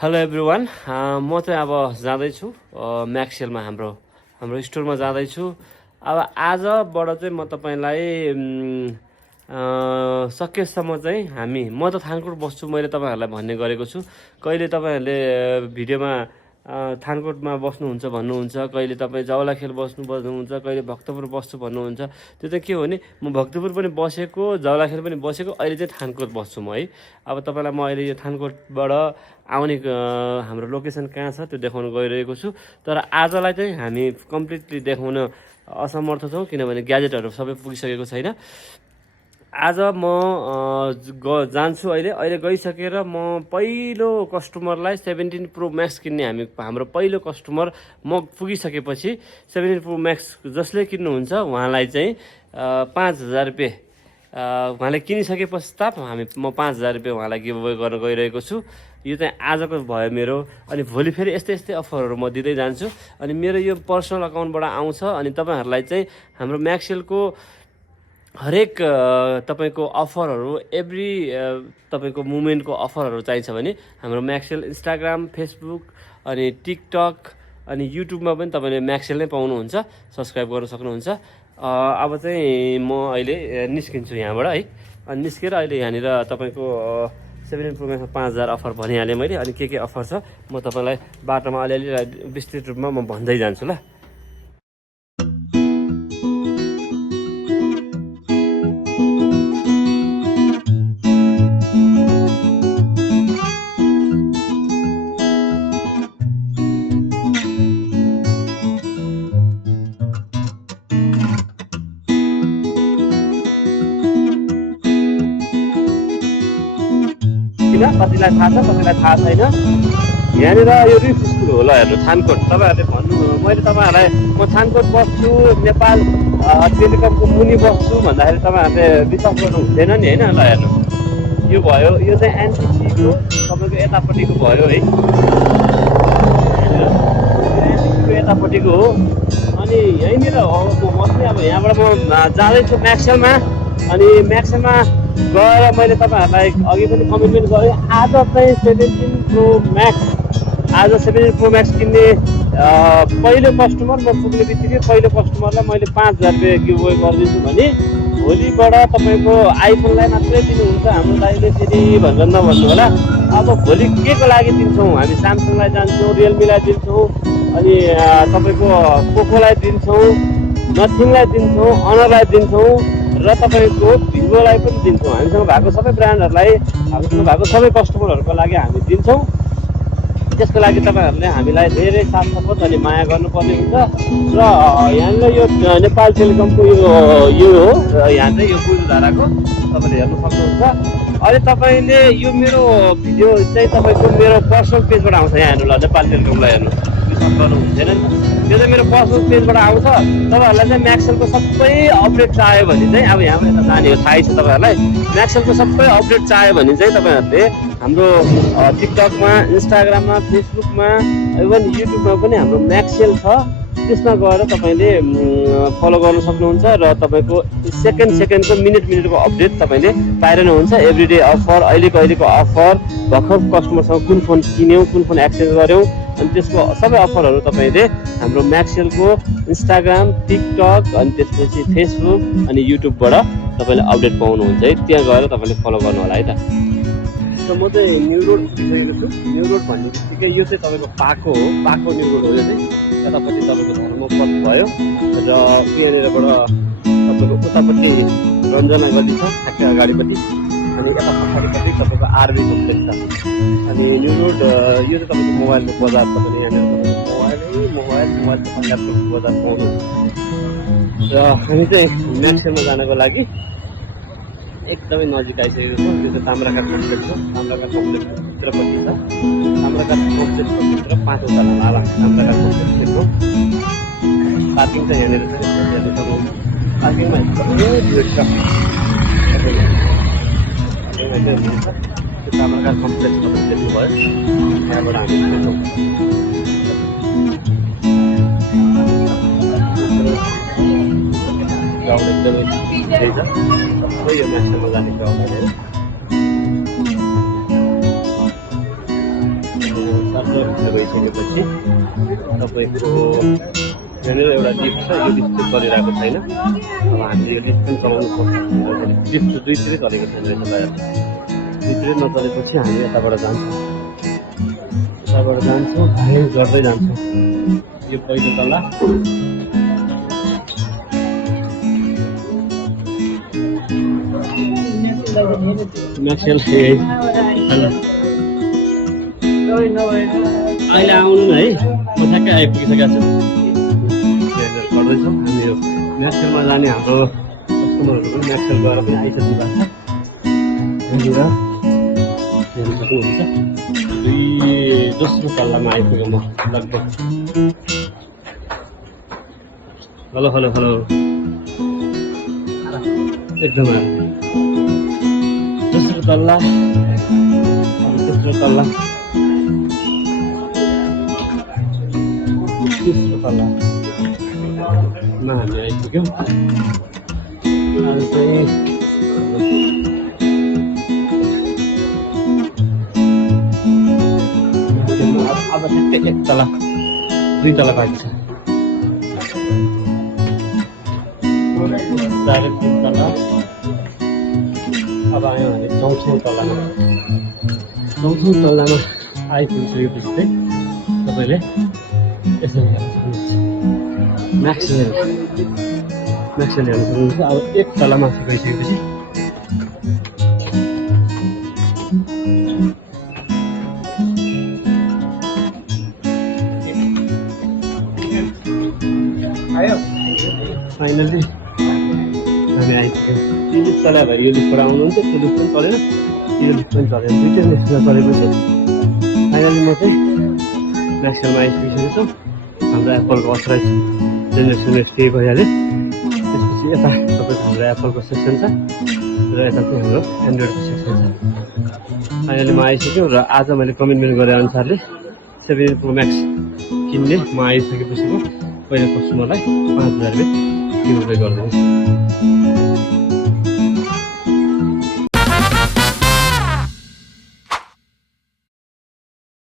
Hello everyone म चाहिँ अब जाँदैछु म्याक्सेलमा हाम्रो स्टोरमा जाँदैछु। अब आजबाट चाहिँ म तपाईँलाई सकेसम्म चाहिँ म त थानकोट बस्छु, मैले तपाईँहरूलाई भन्ने गरेको छु। कहिले तपाईँहरूले भिडियोमा थानकोटमा बस्नुहुन्छ भन्नुहुन्छ, कहिले तपाईँ जावलाखेल भन्नुहुन्छ, कहिले भक्तपुर बस्छु भन्नुहुन्छ। त्यो चाहिँ के हो भने म भक्तपुर पनि बसेको, जावलाखेल पनि बसेको, अहिले चाहिँ थानकोट बस्छु म है। अब तपाईँलाई म अहिले यो थानकोटबाट आउने हाम्रो लोकेसन कहाँ छ त्यो देखाउन गइरहेको छु। तर आजलाई चाहिँ हामी कम्प्लिटली देखाउन असमर्थ छौँ, किनभने ग्याजेटहरू सबै पुगिसकेको छैन। आज म जान्छु अहिले गइसकेर म पहिलो कस्टमरलाई 17 प्रो म्याक्स किन्ने हाम्रो पहिलो कस्टमर म पुगिसकेपछि 17 प्रो म्याक्स जसले किन्नुहुन्छ उहाँलाई चाहिँ 5,000 रुपियाँ उहाँले किनिसके पश्चात म 5,000 रुपियाँ उहाँलाई गिभ अवे गर्न गइरहेको छु। यो चाहिँ आजको भयो मेरो। अनि भोलि फेरि यस्तै अफरहरू म दिँदै जान्छु। अनि मेरो यो पर्सनल अकाउन्टबाट आउँछ। अनि तपाईँहरूलाई चाहिँ हाम्रो म्याक्सेलको हरेक तपाईँको अफरहरू तपाईँको मुभमेन्टको अफरहरू चाहिन्छ भने हाम्रो म्याक्सेल इन्स्टाग्राम, फेसबुक अनि टिकटक अनि युट्युबमा पनि तपाईँले म्याक्सेल नै पाउनुहुन्छ, सब्सक्राइब गर्न सक्नुहुन्छ। अब चाहिँ म अहिले निस्किन्छु यहाँबाट है। अनि निस्केर अहिले यहाँनिर तपाईँको 17 प्रो म्याक्समा 5,000 अफर भनिहालेँ मैले। अनि के अफर छ म तपाईँलाई बाटोमा अलिअलि विस्तृत रूपमा म भन्दै जान्छु ल। कतिलाई थाहा छ, कतिलाई थाहा छैन। यहाँनिर यो रिफ स्कुल हो ल, हेर्नु थानकोट। तपाईँहरूले भन्नु मैले तपाईँहरूलाई म थानकोट बस्छु, नेपाल टेलिकमको मुनि बस्छु भन्दाखेरि तपाईँहरूले विश्वास गर्नु हुँदैन नि होइन। ल हेर्नु यो भयो, यो चाहिँ एनटिसीको तपाईँको यतापट्टिको भयो है, एनटिसीको यतापट्टिको हो। अनि यहीँनिर हो म बस्ने। अब यहाँबाट म जाँदैछु म्याक्सेलमा। अनि म्याक्सेलमा गएर मैले तपाईँहरूलाई अघि पनि कमिटमेन्ट गरेँ, आज चाहिँ 17 प्रो म्याक्स किन्ने पहिलो कस्टमर म पुग्ने बित्तिकै पहिलो कस्टमरलाई मैले 5,000 रुपियाँ गिभ अवे गरिदिन्छु भने भोलिबाट तपाईँको आइफोनलाई मात्रै दिनुहुन्छ। हाम्रो दाइले फेरि भनेर नभन्नु होला। अब भोलि के को लागि दिन्छौँ हामी? स्यामसङलाई जान्छौँ, रियलमीलाई दिन्छौँ, अनि तपाईँको पोकोलाई दिन्छौँ, नथिङलाई दिन्छौँ, अनरलाई दिन्छौँ र तपाईँको भिभोलाई पनि दिन्छौँ। हामीसँग भएको सबै ब्रान्डहरूलाई, हामीसँग भएको सबै कस्टमरहरूको लागि हामी दिन्छौँ। त्यसको लागि तपाईँहरूले हामीलाई धेरै साथ सपोर्ट अनि माया गर्नुपर्ने हुन्छ। र यहाँनिर यो नेपाल टेलिकमको यो हो, र यहाँ चाहिँ यो गुरुधाराको तपाईँले हेर्नु सक्नुहुन्छ। अहिले तपाईँले यो मेरो भिडियो चाहिँ तपाईँको मेरो पर्सनल पेजबाट आउँछ। यहाँ हेर्नु ल, नेपाल टेलिकमलाई हेर्नु, विश्वास गर्नु हुँदैन नि। यो चाहिँ मेरो पर्सनल पेजबाट आउँछ। तपाईँहरूलाई चाहिँ म्याक्सेलको सबै अपडेट चाह्यो भने चाहिँ अब यहाँबाट यता जाने हो, थाहै छ तपाईँहरूलाई। म्याक्सेलको सबै अपडेट चाह्यो भने चाहिँ तपाईँहरूले हाम्रो टिकटकमा, इन्स्टाग्राममा, फेसबुकमा, इभन युट्युबमा पनि हाम्रो म्याक्सेल छ। त्यसमा गएर तपाईँले फलो गर्न सक्नुहुन्छ र तपाईँको सेकेन्डको मिनटको अपडेट तपाईँले पाइरहनुहुन्छ। एभ्रिडे अफर, अहिलेको अफर, भर्खर कस्टमरसँग कुन फोन किन्यौँ, कुन फोन एक्सचेन्ज गऱ्यौँ, अनि त्यसको सबै अफरहरू तपाईँले हाम्रो म्याक्सेलको इन्स्टाग्राम, टिकटक अनि त्यसपछि फेसबुक अनि युट्युबबाट तपाईँले अपडेट पाउनुहुन्छ है। त्यहाँ गएर तपाईँले फलो गर्नु होला है त। म चाहिँ न्यु रोड गएको छु। न्यु रोड भन्ने बित्तिकै यो चाहिँ तपाईँको पाको हो, पाको न्यु रोड हो। यो चाहिँ यतापट्टि तपाईँको धर्मपथ भयो र यहाँनिरबाट तपाईँको उतापट्टि रञ्जना गल्ली छ ठ्याक्कै अगाडिपट्टि, अनि यता पछाडिपट्टि तपाईँको आरबी कम्प्लेक्स छ। अनि न्यु रोड यो चाहिँ तपाईँको मोबाइलको बजार। तपाईँले यहाँनिर मोबाइल सङ्घातको बजार पाउनुहुन्छ। र हामी चाहिँ म्याक्सेलमा जानको लागि एकदमै नजिक आइसकेको छ। यो चाहिँ ताम्राघाट कम्प्लेक्स हो। ताम्राघाट कम्प्लेक्सको भित्रपट्टि छ। ताम्राघाट कम्प्लेक्सको भित्र 5वटा नाला ताम्राघाट कम्प्लेक्सको। पार्किङ चाहिँ यहाँनिर छ, हेर्नु सक्नुहुन्छ। पार्किङमा एकदमै भिड छ। त्यो ताम्राघाट कम्प्लेक्स तपाईँ देख्नुभयो, त्यहाँबाट हामी हिँड्छौँ। ग्राउन्ड एकदमै त्यही छ, सबै यो म्याक्सेलमा जाने ग्राउन्डहरू। भइसकेपछि तपाईँको यहाँनिर एउटा लिफ्ट छ, यो लिफ्ट चाहिँ चलिरहेको छैन। अब हामीले यो लिफ्ट पनि चलाउनु पर्छ। लिफ्ट दुईतिरै चलेको छैन रहेछ बाहिर, दुईतिरै नचलेपछि हामी यताबाट जान्छौँ, हामी गर्दै जान्छौँ। यो पहिलो तला, म्याक्सेल अहिले आउनु न है, म ठ्याक्कै आइपुगिसकेको छु। गर्दैछौँ हामी यो म्याक्सेलमा जाने हाम्रो कस्टमरहरू पनि म्याक्सेल गएर पनि आइसक्नु भएको छ। यहाँनिर हेर्नु सक्नुहुन्छ, दोस्रो तल्लामा आइपुग्यो म लगभग। हेलो हेलो हेलो, एकदम दोस्रो तल्ला, तेस्रो तल्ला, तेस्रो तल्लामा हामी आइपुग्यौँ। अहिले चाहिँ अब ठ्याक्कै एक तला दुई तला बाँकी छ, डाइरेक्ट 3 तला। अब आयौँ हामी चौथो तलामा। चौथो तलामा आइपुगिसकेपछि चाहिँ तपाईँले यसरी हेर्न सक्नुहुन्छ, म्याक्सेल हेर्न सक्नुहुन्छ। अब एक तला माथि गइसकेपछि फाइनली हामी आइपुग्यौँ। यो लिफ्ट चलायो भने यो लिफ्टबाट आउनुहुन्छ, त्यो लिफ्ट पनि चलेन, यो लिफ्ट पनि चलेन, दुईवटा लिफ्टमा चलेपछि फाइनली म चाहिँ म्याक्सेलमा आइपुगिसकेको छु। हाम्रो एप्पलको अथराइज जेनेरेसन स्टे भइहाल्यो। त्यसपछि यता तपाईँको हाम्रो एप्पलको सेक्सन छ र यता चाहिँ हाम्रो एन्ड्रोइडको सेक्सन छ। फाइनली म आइसक्यो र आज मैले कमिटमेन्ट गरे अनुसारले 7 Pro Max किन्ने म आइसकेपछि पहिलो कस्टमरलाई 5000 रुपियाँ गिभअवे गरिदिन्छु।